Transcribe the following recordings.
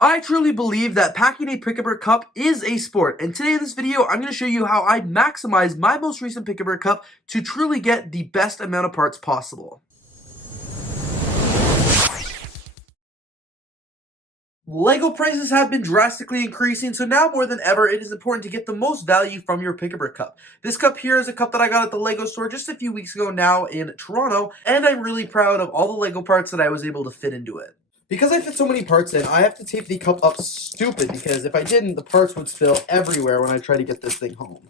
I truly believe that packing a Pick-a-Brick cup is a sport, and today in this video, I'm going to show you how I maximize my most recent Pick-a-Brick cup to truly get the best amount of parts possible. Lego prices have been drastically increasing, so now more than ever, it is important to get the most value from your Pick-a-Brick cup. This cup here is a cup that I got at the Lego store just a few weeks ago now in Toronto, and I'm really proud of all the Lego parts that I was able to fit into it. Because I fit so many parts in, I have to tape the cup up stupid, because if I didn't, the parts would spill everywhere when I try to get this thing home.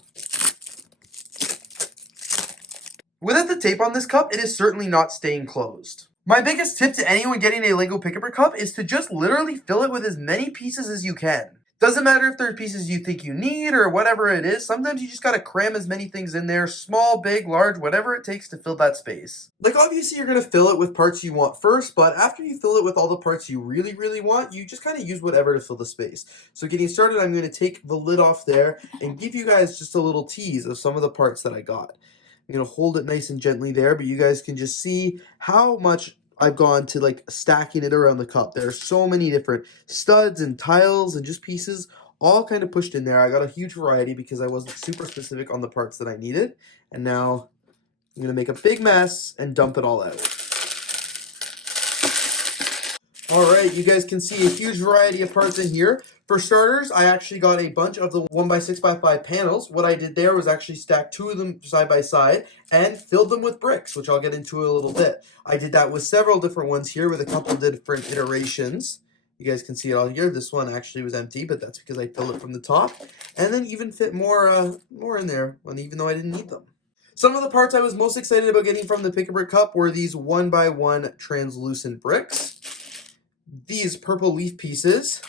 Without the tape on this cup, it is certainly not staying closed. My biggest tip to anyone getting a Lego Pick-a-Brick cup is to just literally fill it with as many pieces as you can. Doesn't matter if there are pieces you think you need or whatever it is, sometimes you just gotta cram as many things in there, small, big, large, whatever it takes to fill that space. Like obviously you're gonna fill it with parts you want first, but after you fill it with all the parts you really want, you just kind of use whatever to fill the space. So getting started, I'm gonna take the lid off there and give you guys just a little tease of some of the parts that I got. I'm gonna hold it nice and gently there, but you guys can just see how much I've gone to like stacking it around the cup. There are so many different studs and tiles and just pieces all kind of pushed in there. I got a huge variety because I wasn't super specific on the parts that I needed. And now I'm gonna make a big mess and dump it all out. Alright, you guys can see a huge variety of parts in here. For starters, I actually got a bunch of the 1x6x5 panels. What I did there was actually stack two of them side by side and filled them with bricks, which I'll get into a little bit. I did that with several different ones here with a couple of different iterations. You guys can see it all here. This one actually was empty, but that's because I filled it from the top. And then even fit more in there, even though I didn't need them. Some of the parts I was most excited about getting from the Pick-a-Brick cup were these 1x1 translucent bricks, these purple leaf pieces,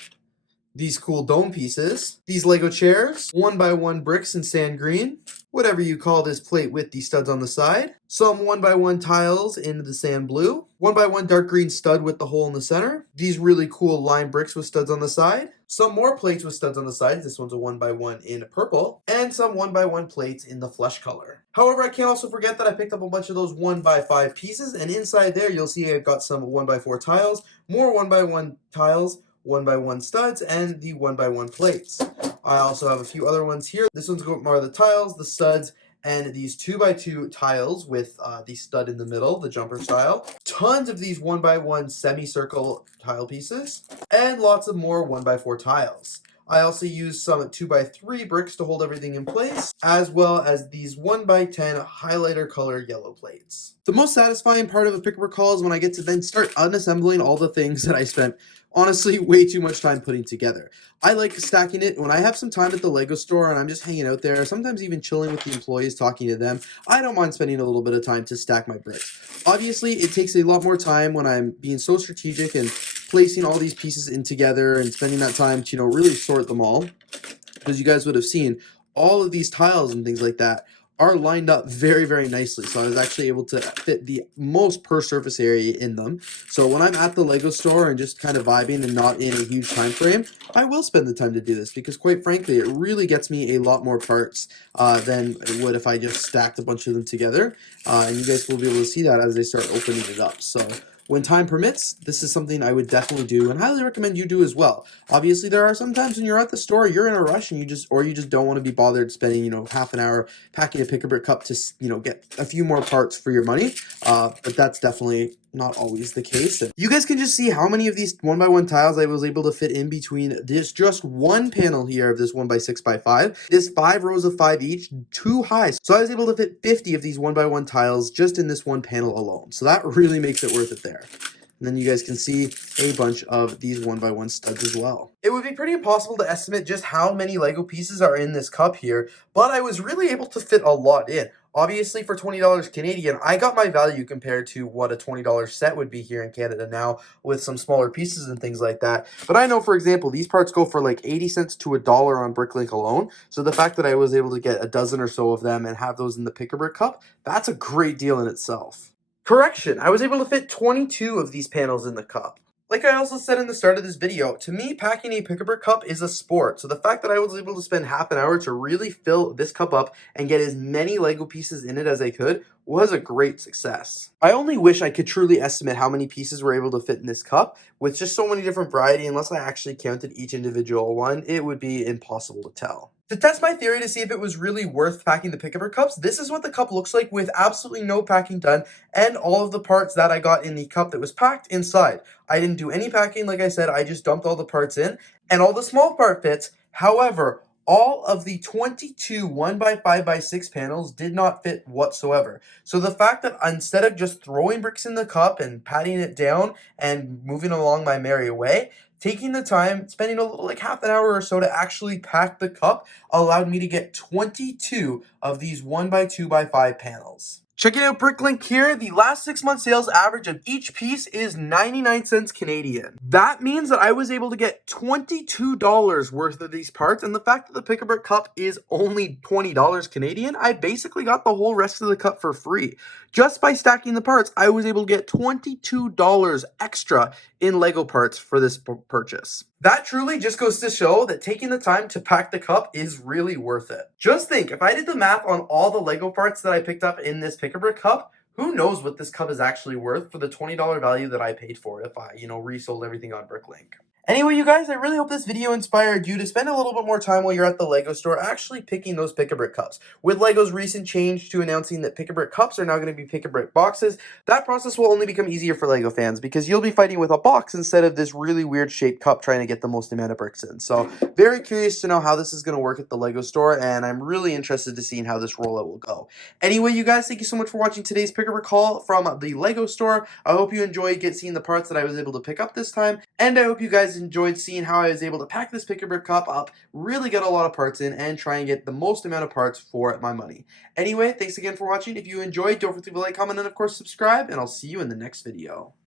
these cool dome pieces, these Lego chairs, 1x1 bricks in sand green, whatever you call this plate with the studs on the side, some 1x1 tiles in the sand blue, 1x1 dark green stud with the hole in the center, these really cool lime bricks with studs on the side, some more plates with studs on the sides, this one's a 1x1 in purple, and some 1x1 plates in the flesh color. However, I can't also forget that I picked up a bunch of those 1x5 pieces, and inside there you'll see I've got some 1x4 tiles, more 1x1 tiles, 1x1 studs, and the 1x1 plates. I also have a few other ones here. This one's more of the tiles, the studs, and these 2x2 tiles with the stud in the middle, the jumper style. Tons of these 1x1 semicircle tile pieces, and lots of more 1x4 tiles. I also used some 2x3 bricks to hold everything in place, as well as these 1x10 highlighter color yellow plates. The most satisfying part of a Pick-a-Brick haul is when I get to then start unassembling all the things that I spent honestly way too much time putting together. I like stacking it when I have some time at the Lego store and I'm just hanging out there, sometimes even chilling with the employees, talking to them. I don't mind spending a little bit of time to stack my bricks. Obviously, it takes a lot more time when I'm being so strategic and placing all these pieces in together and spending that time to, really sort them all. Because you guys would have seen all of these tiles and things like that are lined up very nicely, so I was actually able to fit the most per surface area in them. So when I'm at the Lego store and just kind of vibing and not in a huge time frame, I will spend the time to do this because quite frankly it really gets me a lot more parts than it would if I just stacked a bunch of them together, and you guys will be able to see that as I start opening it up. So when time permits, this is something I would definitely do and highly recommend you do as well. Obviously, there are some times when you're at the store, you're in a rush and you just don't want to be bothered spending, half an hour packing a Pick-a-Brick cup to, get a few more parts for your money. But that's definitely not always the case. And you guys can just see how many of these 1x1 tiles I was able to fit in between this just one panel here of this 1x6x5. This 5 rows of 5 each, too high. So I was able to fit 50 of these 1x1 tiles just in this one panel alone. So that really makes it worth it there. And then you guys can see a bunch of these 1x1 studs as well. It would be pretty impossible to estimate just how many Lego pieces are in this cup here, but I was really able to fit a lot in. Obviously, for $20 Canadian, I got my value compared to what a $20 set would be here in Canada now with some smaller pieces and things like that. But I know, for example, these parts go for like 80 cents to $1 on Bricklink alone. So the fact that I was able to get a dozen or so of them and have those in the Pick-a-Brick cup, that's a great deal in itself. Correction, I was able to fit 22 of these panels in the cup. Like I also said in the start of this video, to me, packing a Pick-a-Brick cup is a sport. So the fact that I was able to spend half an hour to really fill this cup up and get as many Lego pieces in it as I could was a great success. I only wish I could truly estimate how many pieces were able to fit in this cup. With just so many different variety, unless I actually counted each individual one, it would be impossible to tell. To test my theory to see if it was really worth packing the Pick-a-Brick cups, this is what the cup looks like with absolutely no packing done and all of the parts that I got in the cup that was packed inside. I didn't do any packing, like I said, I just dumped all the parts in and all the small part fits. However, all of the 22 1x5x6 panels did not fit whatsoever. So the fact that instead of just throwing bricks in the cup and patting it down and moving along my merry way, taking the time, spending a little like half an hour or so to actually pack the cup allowed me to get 22 of these 1x2x5 panels. Checking out Bricklink here, the last 6 month sales average of each piece is 99 cents Canadian. That means that I was able to get $22 worth of these parts, and the fact that the Pick-a-Brick cup is only $20 Canadian, I basically got the whole rest of the cup for free. Just by stacking the parts, I was able to get $22 extra in Lego parts for this purchase. That truly just goes to show that taking the time to pack the cup is really worth it. Just think, if I did the math on all the Lego parts that I picked up in this Pick-a-Brick cup, who knows what this cup is actually worth for the $20 value that I paid for it if I, resold everything on Bricklink. Anyway, you guys, I really hope this video inspired you to spend a little bit more time while you're at the Lego store actually picking those Pick-a-Brick cups. With Lego's recent change to announcing that Pick-a-Brick cups are now going to be Pick-a-Brick boxes, that process will only become easier for Lego fans because you'll be fighting with a box instead of this really weird shaped cup trying to get the most amount of bricks in. So, very curious to know how this is going to work at the Lego store, and I'm really interested to seeing how this rollout will go. Anyway, you guys, thank you so much for watching today's Pick-a-Brick haul from the Lego store. I hope you enjoyed seeing the parts that I was able to pick up this time, and I hope you guys enjoyed seeing how I was able to pack this Pick-a-Brick cup up, really get a lot of parts in, and try and get the most amount of parts for my money. Anyway, thanks again for watching. If you enjoyed, don't forget to leave a like, comment, and of course subscribe, and I'll see you in the next video.